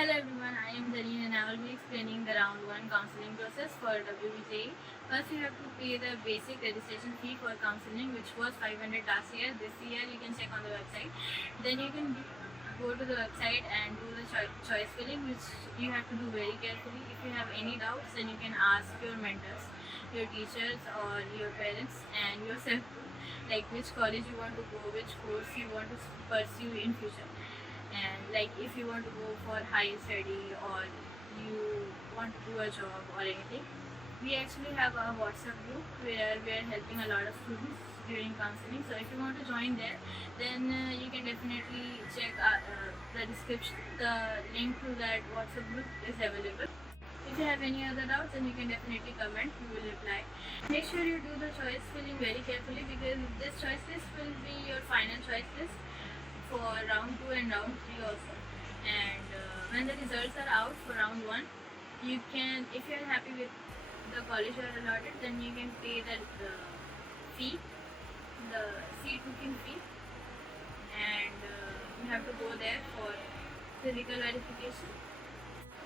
Hello everyone, I am Zareen and I will be explaining the round 1 counseling process for WBJ. First, you have to pay the basic registration fee for counseling, which was 500 last year. This year, you can check on the website. Then you can go to the website and do the choice filling, which you have to do very carefully. If you have any doubts, then you can ask your mentors, your teachers, or your parents, and yourself too, like which college you want to go, which course you want to pursue in future, and like if you want to go for high study or you want to do a job or anything. We actually have a WhatsApp group where we are helping a lot of students during counseling. So if you want to join there, then you can definitely check the description. The link to that WhatsApp group is available. If you have any other doubts, then you can definitely comment. We will reply. Make sure you do the choice filling very carefully, because this choice list will be your final choice list for round 2 and round 3 also. And when the results are out for round 1, you can, if you are happy with the college you are allotted, then you can pay the fee, the seat booking fee, and you have to go there for physical verification.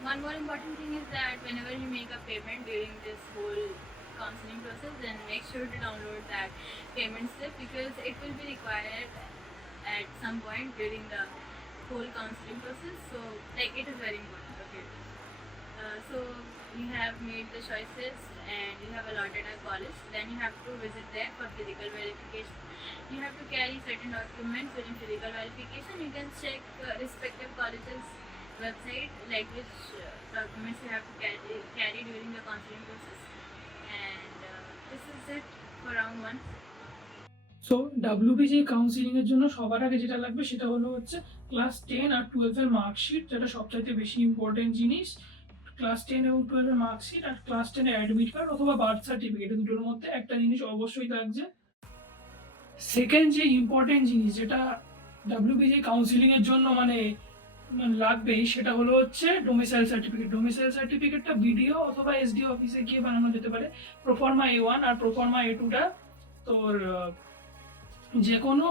One more important thing is that whenever you make a payment during this whole counseling process, then make sure to download that payment slip, because it will be required at some point during the whole counseling process. So like it is very important. Okay. So you have made the choice list and you have allotted a college, then you have to visit there for physical verification. You have to carry certain documents during physical verification. You can check respective colleges website, like which documents you have to carry during the counseling process. And this is it for round 1. So WBG counselling এর জন্য সবার আগে যেটা লাগবে সেটা হচ্ছে class 10 আর 12 এর marksheet, যেটা সবচাইতে বেশি ইম্পর্টেন্ট জিনিস। ক্লাস 10 এবং 12 এর মার্কশিট আর ক্লাস 10 এর অ্যাডমিট কার্ড অথবা বার্থ সার্টিফিকেট, দুটোর মধ্যে একটা জিনিস অবশ্যই লাগছে। সেকেন্ড যে ইম্পর্টেন্ট জিনিস যেটা ডাব্লিউবিজি কাউন্সিলিং এর জন্য লাগবেই, সেটা হচ্ছে ডোমিসাইল সার্টিফিকেট। ডোমিসাইল সার্টিফিকেটটা বিডিও অথবা এসডিও অফিসে গিয়ে বানানো যেতে পারে। প্রোফর্মা A1 আর প্রোফর্মা A2টা তোর যে কোনো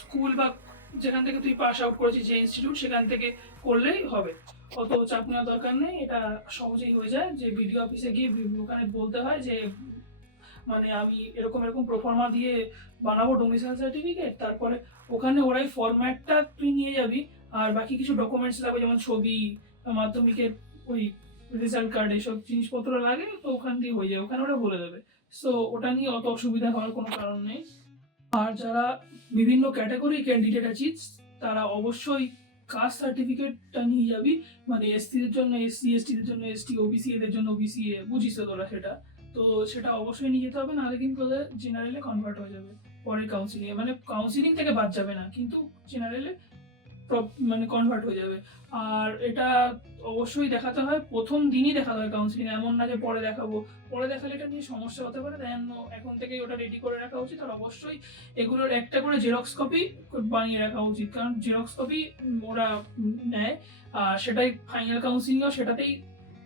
স্কুল বা যেখান থেকে তুই পাস আউট করেছিস, যে ইনস্টিটিউট, সেখান থেকে করলেই হবে। অত চাপ নেওয়ার দরকার নেই, এটা সহজেই হয়ে যায়। যে বিডিও অফিসে গিয়ে ওখানে বলতে হয় যে আমি এরকম এরকম প্রোফর্মা দিয়ে বানাবো ডোমিসাইল সার্টিফিকেট, তারপরে ওখানে ওরাই ফরম্যাটটা তুই নিয়ে যাবি, আর বাকি কিছু ডকুমেন্টস লাগবে, যেমন ছবি, মাধ্যমিকের ওই রেজাল্ট কার্ড, এইসব জিনিসপত্র লাগে, তো ওখান দিয়ে হয়ে যায়, ওখানে ওরা বলে দেবে। সো ওটা নিয়ে অত অসুবিধা হওয়ার কোনো কারণ নেই। আর যারা বিভিন্ন ক্যাটাগরি ক্যান্ডিডেট আছিস, তারা অবশ্যই কাস্ট সার্টিফিকেটটা নিয়ে যাবি। এসসিদের জন্য এসসি, এসটিদের জন্য এসটি, ওবিসি এদের জন্য ওবিসি, বুঝিস তো তোরা সেটা। তো সেটা অবশ্যই নিয়ে যেতে হবে, নাহলে কিন্তু ওদের জেনারেলে কনভার্ট হয়ে যাবে পরের কাউন্সিলিং কাউন্সিলিং থেকে বাদ যাবে না, কিন্তু জেনারেলে কনভার্ট হয়ে যাবে। আর এটা অবশ্যই দেখাতে হয়, প্রথম দিনই দেখাতে হয় কাউন্সিলিং, এমন না যে পরে দেখাবো। পরে দেখালে এটা নিয়ে সমস্যা হতে পারে, তাই এখন থেকেই ওটা রেডি করে রাখা উচিত। আর অবশ্যই এগুলোর একটা করে জেরক্স কপি বানিয়ে রাখা উচিত, কারণ জেরক্স কপি ওরা নেয়, আর সেটাই ফাইনাল কাউন্সিলিংও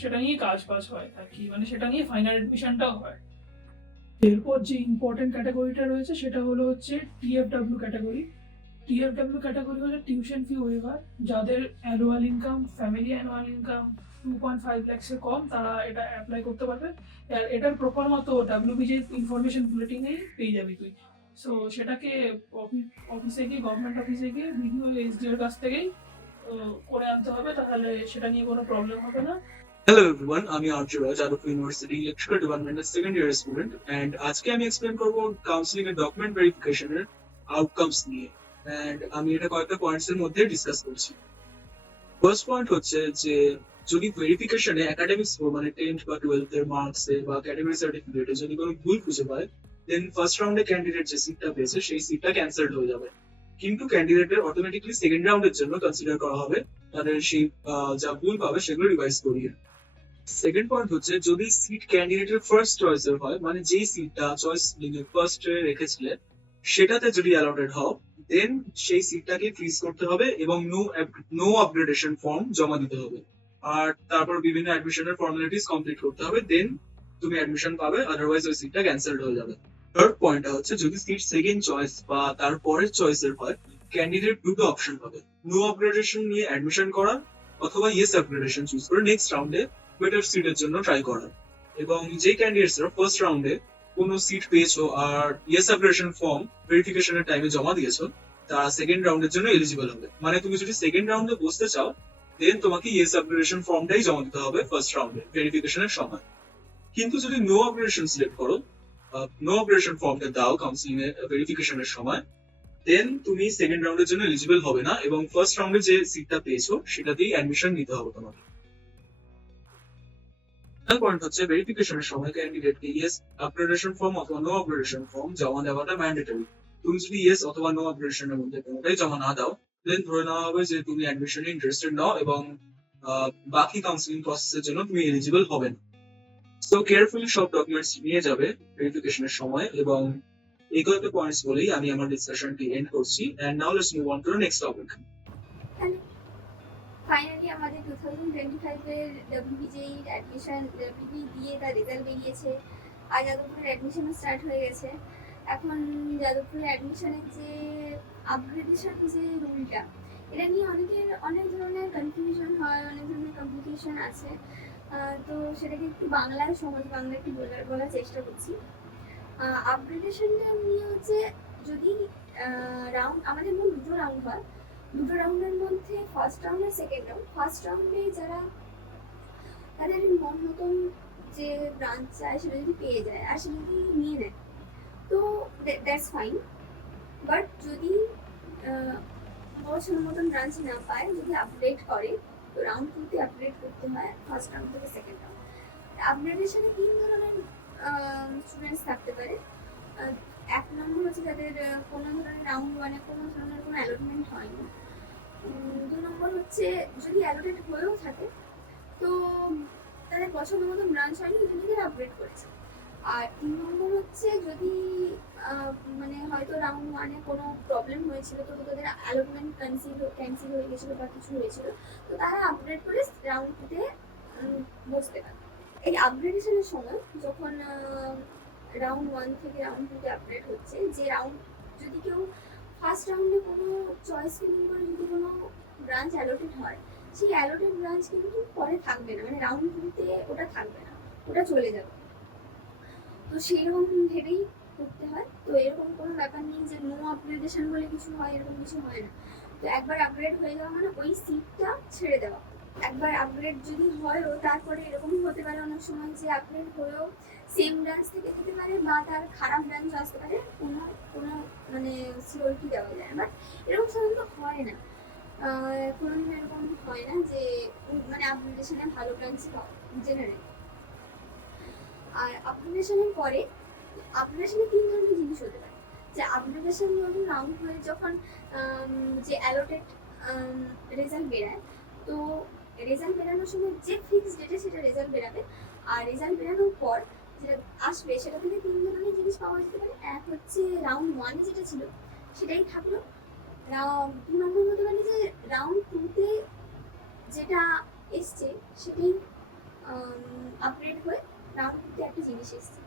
সেটা নিয়ে কাজ হয় আর কি, সেটা নিয়ে ফাইনাল অ্যাডমিশনটাও হয়। এরপর যে ইম্পর্টেন্ট ক্যাটাগরিটা রয়েছে সেটা হচ্ছে টিএফডব্লিউ ক্যাটাগরি। টিএফডব্লিউ ক্যাটাগরি হলো টিউশন ফি ওয়েভার। যাদের annual income, family annual income 2.5 লাখসের কম, তারা এটা অ্যাপ্লাই করতে পারবে। আর এটার প্রপার মতো ডাব্লিউবিজি ইনফরমেশন বুলেটিনেই পেয়ে যাবি তুই। সো সেটাকে অফিসে গিয়ে, গভর্নমেন্ট অফিসে গিয়ে বিডিও এসডিওর কাছ থেকেই করে আনতে হবে, তাহলে সেটা নিয়ে কোনো প্রবলেম হবে না। Hello everyone, আমি আর্যরা যাদবপুর ইউনিভার্সিটি ইলেকট্রিক্যাল ডিপার্টমেন্টের সেকেন্ড ইয়ার স্টুডেন্ট, এন্ড আজকে আমি এক্সপ্লেন করব কাউন্সিলিং এর ডকুমেন্ট ভেরিফিকেশনের আউটকামস নিয়ে। এন্ড আমি এটা কয়েকটা পয়েন্টস এর মধ্যে ডিসকাস করছি। ফার্স্ট পয়েন্ট হচ্ছে যে যদি ভেরিফিকেশনে একাডেমিক্স 10th বা 12th এর মার্কস এ বা ক্যাটাগরি সার্টিফিকেটে যদি কোনো ভুল খুঁজে পায়, দেন ফার্স্ট রাউন্ডে ক্যান্ডিডেট যে সিটটা পেয়েছে সেই সিটটা ক্যান্সেলড হয়ে যাবে। কিন্তু ক্যান্ডিডেটের অটোমেটিকলি সেকেন্ড রাউন্ডের জন্য কনসিডার করা হবে, তাদের সেই যা ভুল পাবে সেগুলো রিভাইজ করিয়ে। সেকেন্ড পয়েন্ট হচ্ছে যদি সিট ক্যান্ডিডেটের ফার্স্ট চয়েসের হয়, যেই সিটটা চয়েস ফার্স্ট রেখেছিলেন সেটাতে যদি অ্যালটেড হও, দেন সেই সিটটাকে ফ্রিজ করতে হবে এবং নো আপগ্রেডেশন ফর্ম জমা দিতে হবে। আর তারপর বিভিন্ন অ্যাডমিশনের ফর্মালিটিস কমপ্লিট করতে হবে, দেন তুমি অ্যাডমিশন পাবে, আদারওয়াইজ ওই সিটটা ক্যান্সেলড হয়ে যাবে। থার্ড পয়েন্টটা হচ্ছে যদি সিট সেকেন্ড চয়েস বা তার পরের চয়েসের হয়, ক্যান্ডিডেট দুটো অপশন পাবে, নো আপগ্রেডেশন নিয়ে অ্যাডমিশন করা অথবা ইয়েস আপগ্রেডেশন চুজ করে নেক্সট রাউন্ডে বেটার সিটের জন্য ট্রাই করা। এবং যে ক্যান্ডিডেটসরা ফার্স্ট রাউন্ডে কোনো সিট পেয়েছো আর ইয়েস আপগ্রেডেশন ফর্ম ভেরিফিকেশনের টাইমে জমা দিয়েছো, তারা সেকেন্ড রাউন্ডের জন্য এলিজিবল হবে। মানে তুমি যদি সেকেন্ড রাউন্ডে বসতে চাও দেন তোমাকে ইয়েস আপগ্রেডেশন ফর্মটাই জমা দিতে হবে ফার্স্ট রাউন্ডে ভেরিফিকেশনের সময়। কিন্তু যদি নো আপগ্রেডেশন সিলেক্ট করো, নো আপগ্রেডেশন ফর্মটা দাও কাউন্সিলিং এর ভেরিফিকেশনের সময়, দেন তুমি সেকেন্ড রাউন্ডের জন্য এলিজিবল হবে না এবং ফার্স্ট রাউন্ডে যে সিটটা পেয়েছো সেটাতেই অ্যাডমিশন নিতে হবে তোমাকে। পয়েন্ট হচ্ছে ভেরিফিকেশনের সময় ক্যান্ডিডেটকে ইয়েস আপগ্রেডেশন ফর্ম অথবা নো আপগ্রেডেশন ফর্ম জমা দেওয়াটা ম্যান্ডেটরি। তুমি যদি ইয়েস অথবা নো আপগ্রেডেশনের মধ্যে কোনোটাই জমা না দাও দেন ধরে নেওয়া হবে যে তুমি অ্যাডমিশনে ইন্টারেস্টেড নও এবং বাকি কাউন্সিলিং প্রসেসের জন্য তুমি এলিজিবল হবে না। সো কেয়ারফুলি সব ডকুমেন্টস নিয়ে যাবে ভেরিফিকেশনের সময়। এবং এই কয়েকটা পয়েন্টস বলেই আমি আমার ডিসকাশনটি এন্ড করছি। And now let's move on to the next topic. Hello, finally আমাদের 2025 এর ডব্লিউবিজেই অ্যাডমিশন ডাব্লিউবি দিয়ে তার রেজাল্ট বেরিয়েছে আর যাদবপুরের অ্যাডমিশনও স্টার্ট হয়ে গেছে। এখন যাদবপুরের অ্যাডমিশনের যে আপগ্রেডেশন যে রুলটা, এটা নিয়ে অনেক ধরনের কনফিউশন হয়, অনেক ধরনের কমপ্লিকেশন আছে। তো সেটাকে একটু বাংলায় সহজ বাংলা একটু বলার চেষ্টা করছি। আপগ্রেডেশনটা নিয়ে হচ্ছে যদি রাউন্ড আমাদের মোট দুটো রাউন্ড হয়, দুটো রাউন্ডের মধ্যে ফার্স্ট রাউন্ড আর সেকেন্ড রাউন্ড। ফার্স্ট রাউন্ডে যারা তাদের মন মতন যে ব্রাঞ্চ চায় সেটা যদি পেয়ে যায় আর সেটা যদি নিয়ে নেয় তো দ্যাটস ফাইন। বাট যদি পছন্দ মতন ব্রাঞ্চ না পায়, যদি আপগ্রেড করে তো রাউন্ড টুতে আপগ্রেড করতে হয় ফার্স্ট রাউন্ড থেকে সেকেন্ড রাউন্ড। আপগ্রেডেশনে 3 ধরনের স্টুডেন্টস থাকতে পারে। এক নম্বর হচ্ছে যাদের কোনো ধরনের রাউন্ড ওয়ানে কোনো ধরনের কোনো অ্যালটমেন্ট হয়নি। 2 নম্বর হচ্ছে যদি অ্যালোটেড হয়েও থাকে তো তাদের পছন্দ মতো ব্রাঞ্চ হয়নি, ওই জন্য তারা আপগ্রেড করেছে। আর 3 নম্বর হচ্ছে যদি মানে হয়তো রাউন্ড ওয়ানে কোনো প্রবলেম হয়েছিল, তো তাদের অ্যালটমেন্ট ক্যান্সেল হয়ে গেছিলো বা কিছু হয়েছিল, তো তারা আপগ্রেড করে রাউন্ড টুতে বসতে পারে। এই আপগ্রেডেশনের সময় যখন রাউন্ড 1 থেকে রাউন্ড 2 তে আপগ্রেড হচ্ছে, যে রাউন্ড যদি কেউ ফার্স্ট রাউন্ডে কোনো চয়েস ফিলিং করে যদি কোনো ব্রাঞ্চ অ্যালোটেড হয়, সেই অ্যালোটেড ব্রাঞ্চ কিন্তু পরে থাকবে না, মানে রাউন্ড 2 তে ওটা থাকবে না, ওটা চলে যাবে। তো সেইরকম ভেবেই করতে হয়। তো এরকম কোনো ব্যাপার নেই যে নো আপগ্রেডেশন বলে কিছু হয়, এরকম কিছু হয় না। তো একবার আপগ্রেড হয়ে যাওয়া মানে ওই সিটটা ছেড়ে দেওয়া। একবার আপগ্রেড যদি হয়ও তারপরে এরকম হতে পারে অনেক সময় যে আপগ্রেড হয়েও সেম ব্রাঞ্চ থেকে যেতে পারে বা তার খারাপ ব্রাঞ্চ আসতে পারে, কোনো মানে সিওরিটি দেওয়া যায় না। বাট এরকম সাধারণত হয় না, কোনোদিন এরকম হয় না যে মানে আপগ্রেডেশনে ভালো ব্রাঞ্চই পাওয়া জেনারেলি। আর আপগ্রেডেশনের পরে আপগ্রেডেশনে 3 ধরনের জিনিস হতে পারে। যে আপগ্রেডেশন যখন রাউন্ড হয়ে যখন যে অ্যালোটেড রেজাল্ট বেরায়, তো রেজাল্ট বেরানোর সময় যে ফিক্সড ডেটে সেটা রেজাল্ট বেরাবে, আর রেজাল্ট বেরানোর পর যেটা আসবে সেটা থেকে 3 ধরনের জিনিস পাওয়া যেতে পারে। এক হচ্ছে রাউন্ড 1 যেটা ছিল সেটাই থাকলো। 2 নম্বর হতে পারে যে রাউন্ড 2 তে যেটা এসছে সেটাই আপগ্রেড হয়ে রাউন্ড 2 তে একটা জিনিস এসছে।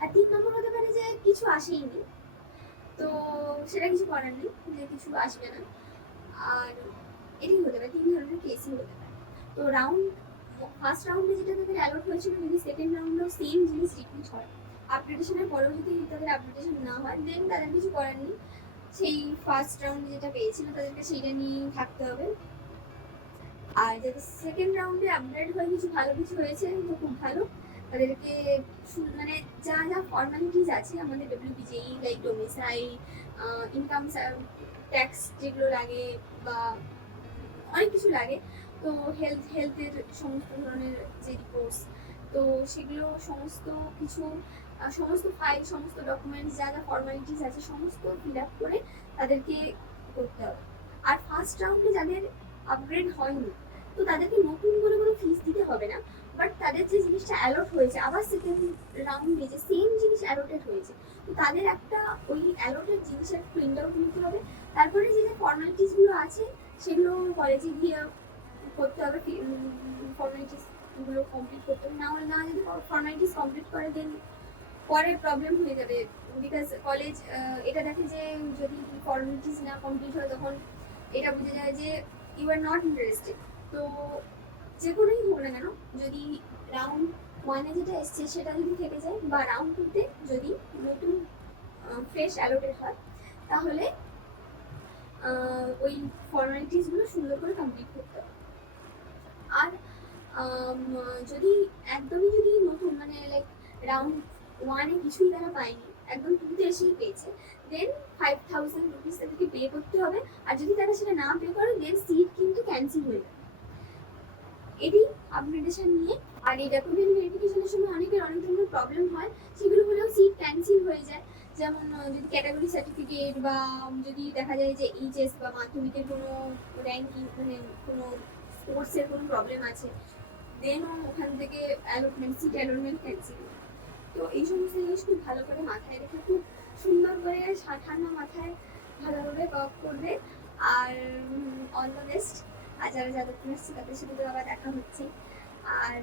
আর 3 নম্বর হতে পারে যে কিছু আসেইনি, তো সেটা কিছু করার নেই, যে কিছু আসবে না। আর এটাই হতে পারে, 3 ধরনের কেসই হতে পারে। তো ফার্স্ট রাউন্ডে যেটা তাদের অ্যালট হয়েছিল, যদি সেকেন্ড রাউন্ডেও সেম জিনিস রিপিট হয়, আপগ্রেডেশনের পরেও যদি তাদের আপগ্রেডেশন না হয়, দেন তাদের কিছু করার নেই, সেই ফার্স্ট রাউন্ডে যেটা পেয়েছিল তাদেরকে সেইটা নিয়েই থাকতে হবে। আর যাদের সেকেন্ড রাউন্ডে আপগ্রেড হয়ে কিছু ভালো কিছু হয়েছে তো খুব ভালো, তাদেরকে মানে যা যা ফর্মালিটিস আছে আমাদের WBJEE, like domicile, income tax যেগুলো লাগে বা অনেক কিছু লাগে, তো হেলথের সমস্ত ধরনের যে রিপোর্টস, তো সেগুলো সমস্ত কিছু সমস্ত ফাইল, সমস্ত ডকুমেন্টস যা যা ফর্মালিটিস আছে সমস্ত ফিল আপ করে তাদেরকে করতে হবে। আর ফার্স্ট রাউন্ডে যাদের আপগ্রেড হয়নি তো তাদেরকে নতুন করে কোনো ফিস দিতে হবে না, বাট তাদের যে জিনিসটা অ্যালট হয়েছে আবার সেকেন্ড রাউন্ডে যে সেম জিনিস অ্যালটেড হয়েছে, তো তাদের একটা ওই অ্যালটেড জিনিসের প্রিন্ট আউট নিতে হবে। তারপরে যে যে ফর্মালিটিসগুলো আছে সেগুলো কলেজে গিয়ে করতে হবে, ফর্মালিটিসগুলো কমপ্লিট করতে হবে। না যদি ফর্মালিটিস কমপ্লিট করে দেন পরে প্রবলেম হয়ে যাবে, বিকজ কলেজ এটা দেখে যে যদি ফর্মালিটিস না কমপ্লিট হয় তখন এটা বুঝে যায় যে ইউ আর নট ইন্টারেস্টেড, তো যে কোনোই হোক না কেন, যদি রাউন্ড ওয়ানে যেটা এসছে সেটা যদি থেকে যায় বা রাউন্ড টুতে যদি নতুন ফ্রেশ অ্যালোটেড হয়, তাহলে ওই ফর্মালিটিসগুলো সুন্দর করে কমপ্লিট করতে হবে। আর যদি একদমই যদি নতুন মানে লাইক রাউন্ড ওয়ানে কিছুই তারা পায়নি, একদম টুতে এসেই পেয়েছে, দেন 5,000 রুপিস তাদেরকে পে করতে হবে। আর যদি তারা সেটা না পে করে, দেন সিট কিন্তু ক্যান্সেল হয়ে যাবে। এটি আপগ্রেডেশন নিয়ে। আর এই ডকুমেন্ট ভেরিফিকেশনের সময় অনেকের অনেক ধরনের প্রবলেম হয়, সেগুলো হলেও সিট ক্যান্সেল হয়ে যায়। যেমন যদি ক্যাটাগরি সার্টিফিকেট বা যদি দেখা যায় যে এইচএস বা মাধ্যমিকের কোনো র্যাঙ্কিং মানে কোনো স্পোর্টসের কোনো প্রবলেম আছে, দেনও ওখান থেকে অ্যালটমেন্ট সিট অ্যালটমেন্ট ক্যান্সেল। তো এই সমস্ত জিনিস খুব ভালো করে মাথায় রেখে খুব সুন্দর করে ঠান্ডা মাথায় ভালোভাবে ওয়ার্ক করবে। আর অল দ্য বেস্ট। আর যারা যাদবপুর এসছে তাদের সাথে তো আবার দেখা হচ্ছে। আর